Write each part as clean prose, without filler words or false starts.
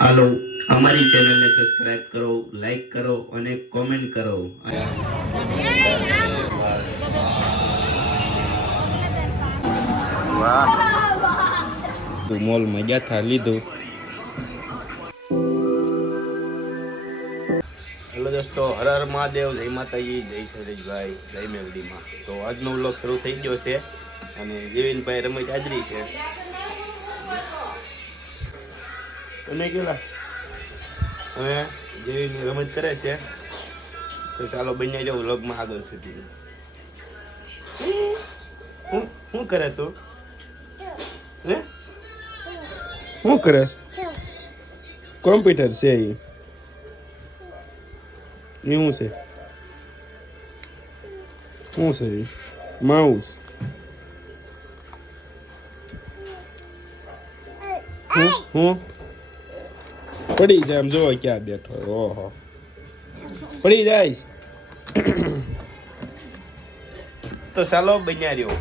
હાલો, અમારી ચેનલને સબસ્ક્રાઇબ કરો, લાઈક કરો અને કોમેન્ટ કરો. વાહ, મોલમાં ગયા થા લીધું. હેલો દોસ્તો, હર હર મહાદેવ, જય માતાજી, જય શૈલેષભાઈ, જય મેલડીમાં. તો આજનો વ્લોગ શરૂ થઈ ગયો છે અને જેવીનભાઈ રમત હાજરી છે. અને કેલા હવે જેવી રમત કરે છે, તો ચાલો બન્યા જાવ વ્લોગમાં આગળ સુધી. શું કરે તું? હે શું કરે? કોમ્પ્યુટર છે એ શું છે? શું છે એ? માઉસ. હું પડી જાય, આમ જોવો ક્યાં બેઠો. ઓહો, પડી જાય. તો ચાલો બન્યા રહ્યો.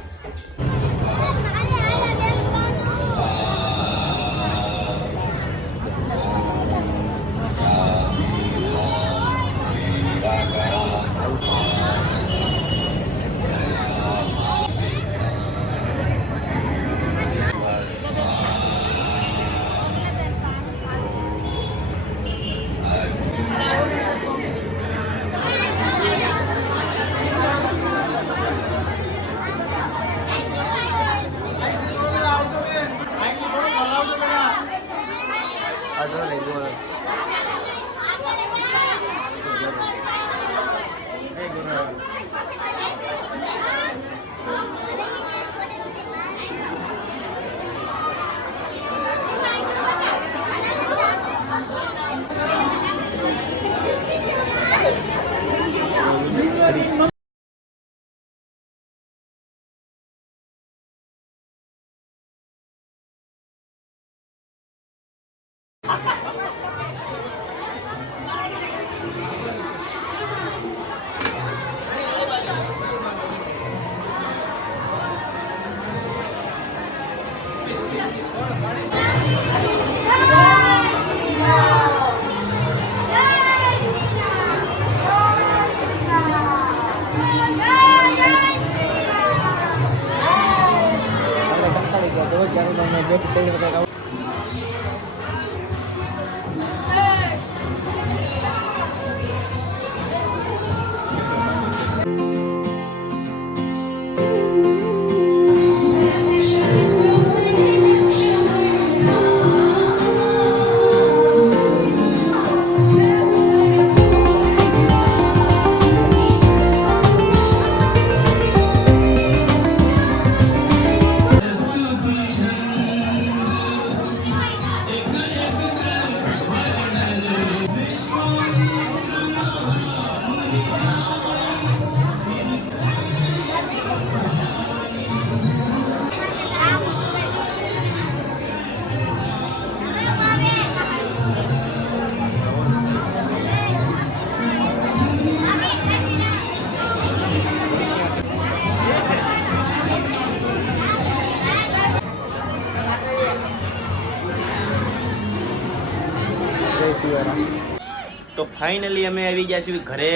તો ફાઇનલી અમે આવી ગયા છીએ ઘરે.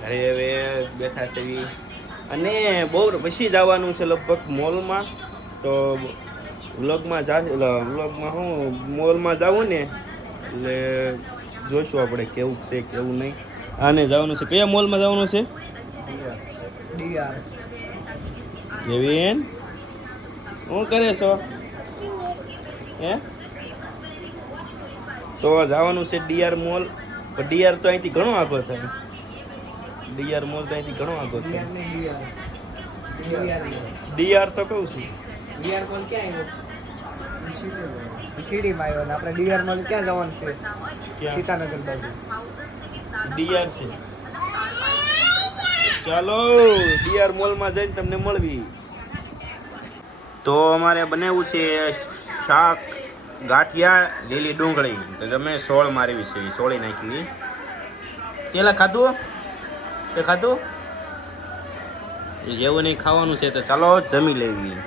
હવે બેઠા છે અને બહુ પછી જવાનું છે લગભગ મોલમાં. તો વ્લોગમાં હું મોલમાં જાઉં ને એટલે જોઈશું આપણે કેવું છે કેવું નહીં. આને જવાનું છે. કયા મોલમાં જવાનું છે? જેવીન શું કરે છો? હે તો જવાનું છે ડીઆર મોલ. ડીઆર તો અહીંથી ઘણો આગળ થાય. ડીઆર મોલ તો અહીંથી ઘણો આગળ થાય. ડીઆર તો કહું છું. ડીઆર મોલ ક્યાં આવ્યો? સીડીમાં આવ્યો ને આપણે ડીઆર મોલ ક્યાં જવાનું છે? સીતાનગર બાજુ ડીઆર છે. ચાલો ડીઆર મોલમાં જઈને તમને મળવી. તો અમારે બનાવ્યું છે શાક ગાંઠિયા લીલી ડુંગળી. તો તમે સોળ મારવી છે, સોળી નાખી. તેલા ખાધું? તે ખાધું? જેવું નહીં ખાવાનું છે તો ચાલો જમી લેવી.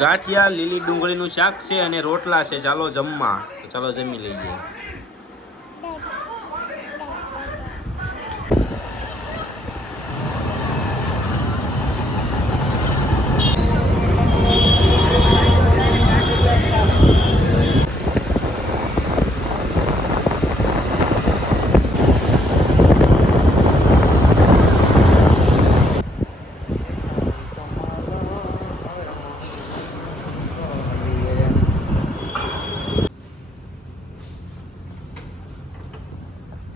ગાંઠિયા લીલી ડુંગળીનું શાક છે અને રોટલા છે. ચાલો જમવા. તો ચાલો જમી લઈએ.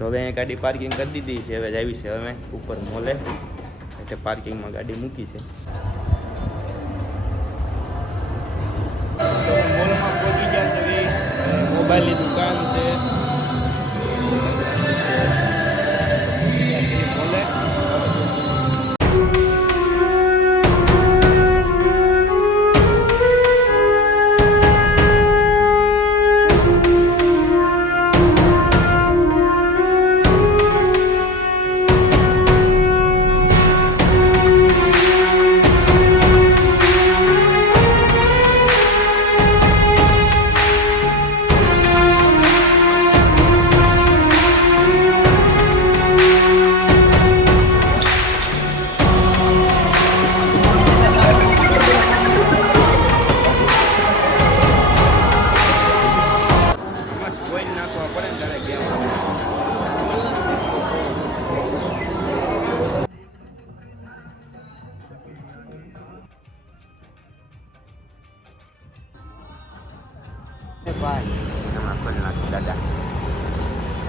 તો હવે અહીંયા ગાડી પાર્કિંગ કરી દીધી છે. હવે આવી છે હવે ઉપર મોલે એટલે પાર્કિંગમાં ગાડી મૂકી છે. તો મોલમાં પહોંચી ગયા છે. મોબાઈલની દુકાન છે. મોલે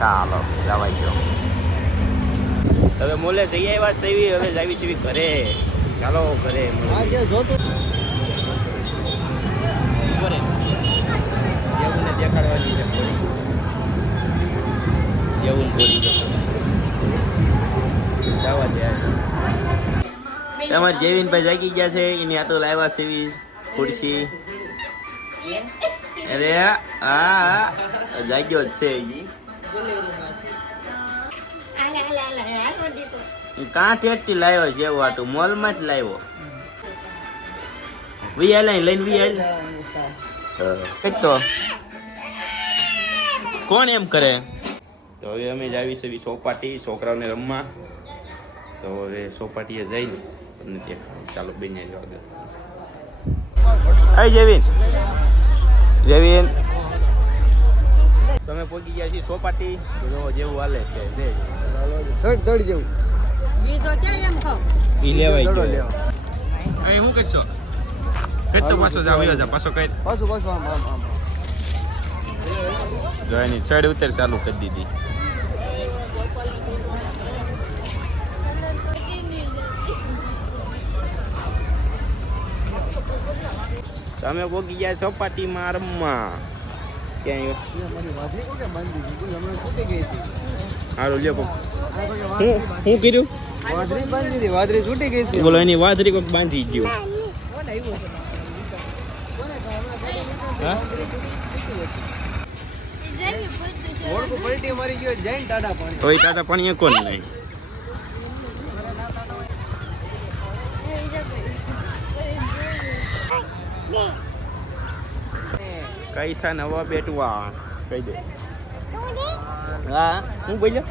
ચાલો જવાઈ ગયો. હવે મોલે જઈ આવ્યા સેવી. હવે જાવી સેવી ઘરે. ચાલો ઘરે. જેવું દેખાડવાની છે થોડી. જેવું થોડી જવા દે. તમારે જેવીનભાઈ જાગી ગયા છે. એની આટો લાવ્યા સેવી ખુરશી. અરે હા જાગ્યો છે. કાં ઠેઠથી લાવ્યો છે એવું આટું મોલમાં જ લાવ્યો. વી લઈને વી તો કોણ એમ કરે. તો હવે અમે જ આવી છે સોપાટી છોકરાઓને રમવા. તો હવે સોપાટીએ જઈને તમને દેખાડું. ચાલો બેને જવા દે. હાય જેવીન. જેવીન તમે પહોંચી ગયા છીએ સોપાટી. જો જેવું હાલે છે ધડ જેવું ઈ લેવાય ગયો. અહીં શું કરશો? કઈ તો પાછો જાવ જા પાછો કઈ પાછું આમ જો એની ચડ ઉતર ચાલુ કરી દીધી. તમે પહોંચી ગયા સોપાટીમાં રમવા. ક્યાં સારું લ્યો પક્ષ. શું કર્યું? વાદળી છૂટી ગઈ હતી. બોલો એની વાદળી કોઈક બાંધી ગયો. પલટી મારી ગયો. જૈન ટાટા પાણી. ઓય ટાટા પાણી કોણ નહીં. કૈસા નવા બેટવા કહી દે. હા હું બોલ્યો.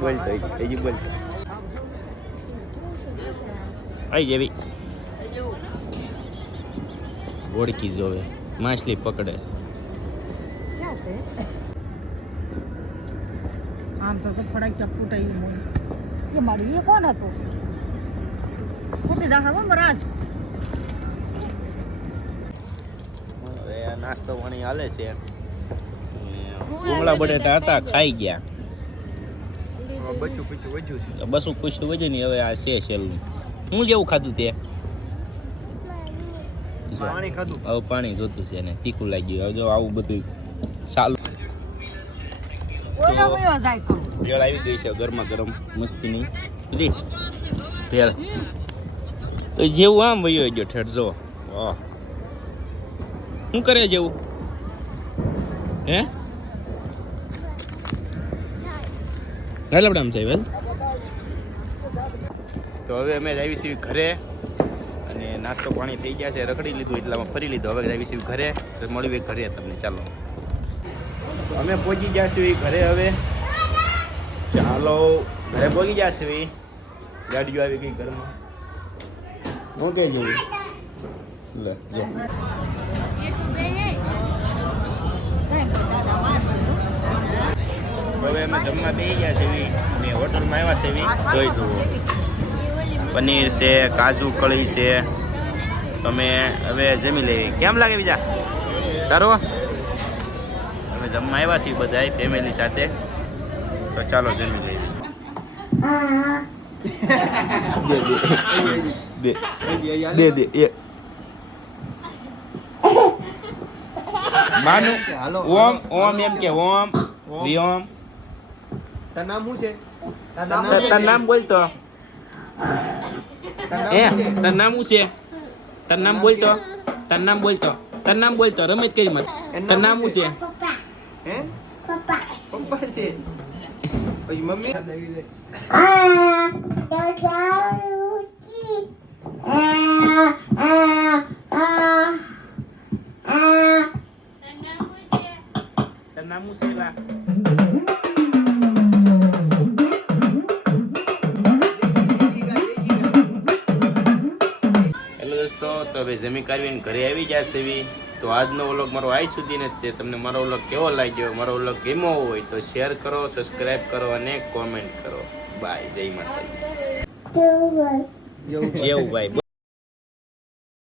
બોલતો હજી બોલતો. આવી જેવી ઓળખી જોવે માછલી પકડે. આમ તો ફટાક ફૂટાઈ મોય એ મારું એ કોણ હતું ખોટી દાખા રાજ. હવે આ નાસ્તો પાણી હાલે છે. ભૂંગળા બટેટા હતા ખાઈ ગયા. બચું પૂછું વધ્યું છે. બસું પૂછ્યું વધ્યું ને હવે આ છે છેલ્લું. હું જેવું ખાધું તે પાણી ખાધું. હવે પાણી જોતું છે ને તીખું લાગ્યું. હવે જો આવું બધું સાલું. ભેળ આવી ગઈ છે ગરમા ગરમ મસ્તીની બધી ભેળ. તો જેવું આમ વયો ગયો ઠેઠ જો. શું કરે જેવું હે લબડામ સાહેબ. તો હવે અમે આવી છીએ ઘરે. અને નાસ્તો પાણી થઈ ગયા છે, રખડી લીધું એટલામાં ફરી લીધું. હવે આવીશું ઘરે, તો મળીએ ઘરે તમને. ચાલો અમે પહોંચી ગયા છીએ ઘરે. હવે ચાલો ઘરે પહોંચી ગયા છીએ. ગાડીઓ આવી ગઈ ઘરમાં. હું કઈ જવું લે જો હવે અમે જમવા બેસી ગયા છીએ ને હોટલમાં આવ્યા છે. જોઈ જુઓ, પનીર છે, કાજુ કળી છે. તમે હવે જમી લેવી. કેમ લાગે બીજા તારો? અમે જમવા આવ્યા છીએ બધા ફેમિલી સાથે, તો ચાલો જમી લઈએ. માનું ઓમ ઓમ એમ કે ઓમ વિઓમ. તાર નામ શું છે? તાર નામ બોલતો. એ તાર નામ શું છે? તાર નામ બોલતો. તાર નામ બોલતો. તાર નામ બોલતો. રમત કરી મત. તાર નામ શું છે? હે પપ્પા છે. પછી મમ્મી તાર નામ શું છે? હેલો દોસ્તો, તો હવે જમી કાઢીને ઘરે આવી જશે એવી. તો આજનો વ્લોગ મારો આજ સુધી ને તે તમને મારો વ્લોગ કેવો લાગ્યો, મારો વ્લોગ ગમ્યો હોય તો શેર કરો, સબસ્ક્રાઇબ કરો અને કોમેન્ટ કરો. બાય. જય માતાજી. જેવું ભાઈ.